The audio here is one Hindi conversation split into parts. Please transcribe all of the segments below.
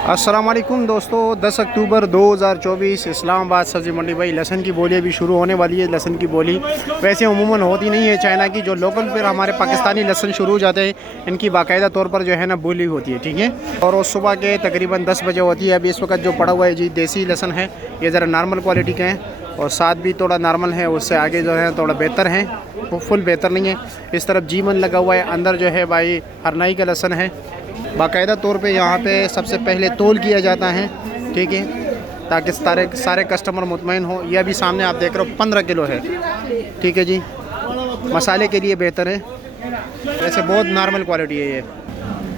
अस्सलाम वालेकुम दोस्तों, 10 अक्टूबर 2024 इस्लामाबाद सब्ज़ी मंडी। भाई लहसन की बोली अभी शुरू होने वाली है। लहसन की बोली वैसे अमूमन होती नहीं है चाइना की, जो लोकल पर हमारे पाकिस्तानी लहसन शुरू हो जाते हैं, इनकी बाकायदा तौर पर जो है ना बोली होती है, ठीक है। और वो सुबह के तकरीबन 10 बजे होती है। अभी इस वक्त जो पड़ा हुआ है जी देसी लहसन है, ये ज़रा नॉर्मल क्वालिटी के हैं और साथ भी थोड़ा नॉर्मल है, उससे आगे जो है थोड़ा बेहतर है, वो फुल बेहतर नहीं है। इस तरफ जीमन लगा हुआ है, अंदर जो है भाई हरनाई का लहसन है। बाकायदा तौर पे यहाँ पे सबसे पहले तोल किया जाता है, ठीक है, ताकि सारे कस्टमर मुतमईन हो। ये अभी सामने आप देख रहे हो 15 किलो है, ठीक है जी। मसाले के लिए बेहतर है, वैसे बहुत नॉर्मल क्वालिटी है। ये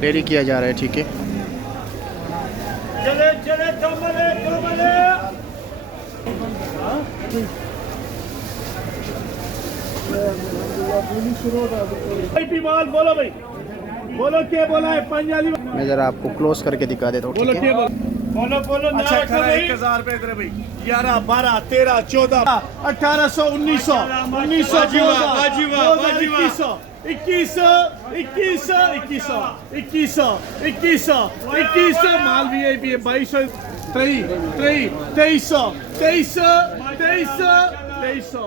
डेली किया जा रहा है, ठीक है। बोलो भाई, बोलो क्या बोला है पंजाबी। मैं ज़रा आपको क्लोज करके दिखा देता हूँ, ठीक है। बोलो बोलो। अच्छा, 1000 रुपए इधर भाई। 11 12 13 14 1800 1900 1900 2100 माल भी है 2200 2300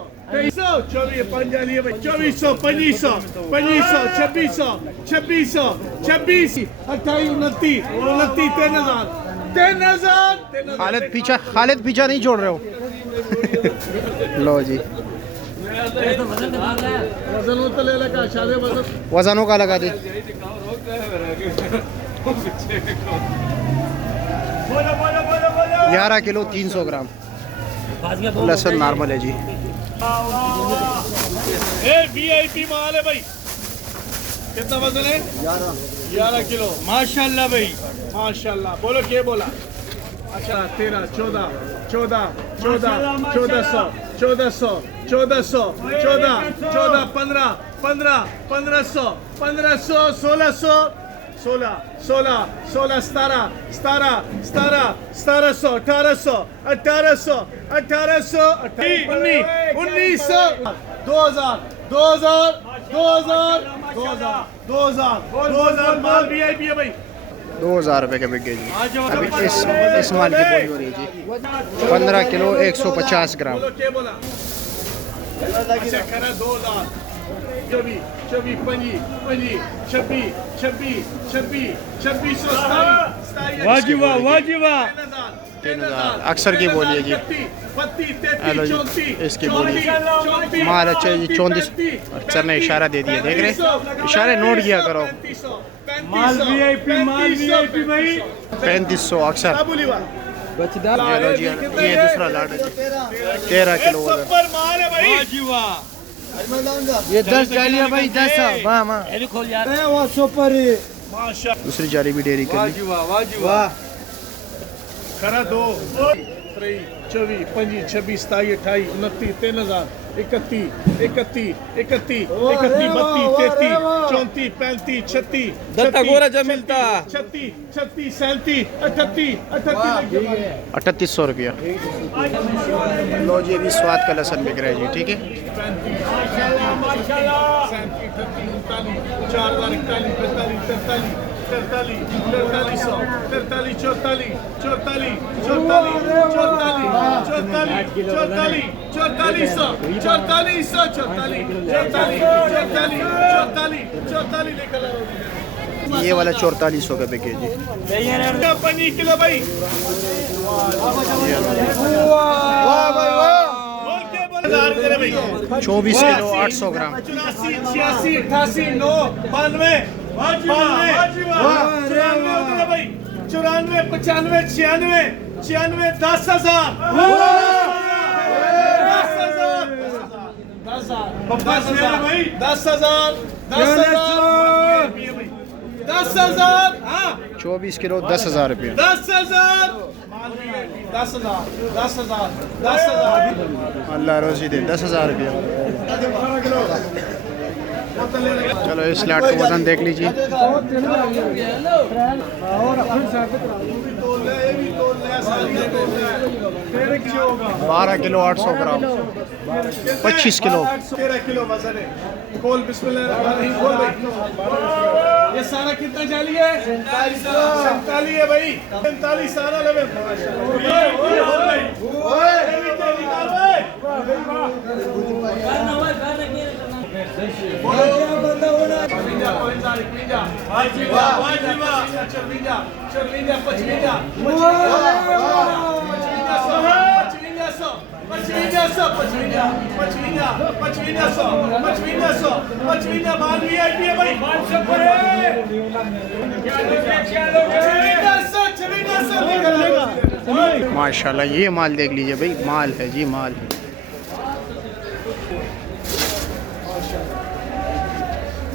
24 पंजाली 2400 2500 2600 26 28 29 3000 खालिद पीछा नहीं छोड़ रहे हो। लो जी, वजनों का लगा दी। 11 किलो 300 ग्राम लहसुन नॉर्मल है जी। VIP माल है भाई। कितना वजन है? 11 किलो। माशाल्लाह भाई, माशाल्लाह। बोलो क्या बोला? अच्छा 13 14 14 14 1400 1400 1400 14 14 15 15 1500 1500 1600 16 16 16 17 17 17 1700 1800 1800 1800 1900 2000 2000 2000 2000 माल VIP है भाई। 2000 रुपये के बिक गए जी। अभी इस माल की बोली हो रही है जी 15 किलो 150 ग्राम। क्या बोला? अच्छा करा 2000 24 24 25 26 26 26 2600 वाजिबा 3000 अक्सर की बोली है जी। हेलो जी, इसकी बोली माल अच्छा जी 34। सर ने इशारा दे दिया, देख रहे, इशारे नोट किया करो। माल VIP भाई 3500 अक्सर। हेलो जी, ये दूसरा लाट है जी 13 किलो वजन। माल है भाई। ये 10 डालिया भाई 10 वाह वाह खोल यार वो सुपर माशा। दूसरी जाली भी डेरी कर ली। वाह खरा 2 23 24 25 26 27 28 29 3000 31 31 31 31 32 33 34 35 36 दत्ता गोरा जब मिलता 36 37 38 3800 रुपया। लो जी, अभी स्वाद का लहसन बिक रहा है जी, ठीक है। 44 ये वाला 4400 का बिके जी। 5 किलो भाई। 24 किलो 800 ग्राम। 84 86 88 9 92 92 94 95 96 96 10,000 24 किलो 10,000 रुपया। 10,000 अल्लाह रोजी दे 10,000 रुपया। चलो इस लाट का वजन देख लीजिए। 12 किलो 800 ग्राम। 25 किलो 13 किलो वजन है। खोल बिस्मिल्लाह। ये सारा कितना जाली है? 47 है भाई, 47 सारा लेवे। माशाल्लाह ये माल देख लीजिए भाई, माल है जी माल।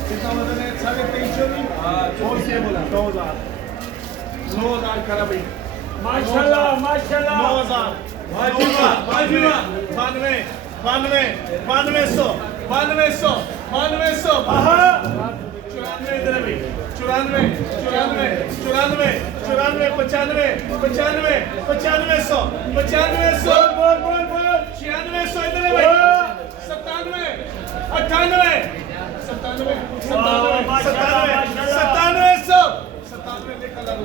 कितना वजन है? 23 9,000 करा भाई। माशाल्लाह माशाल्लाह 9,000 92 92 92 92 92 94 इधर है भाई। 94 94 94 94 95 95 95 100 95 100 96 100 इधर है भाई। 97 98 97 97 97 97 100 97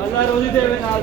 अल्लाह रोजी देवे नाल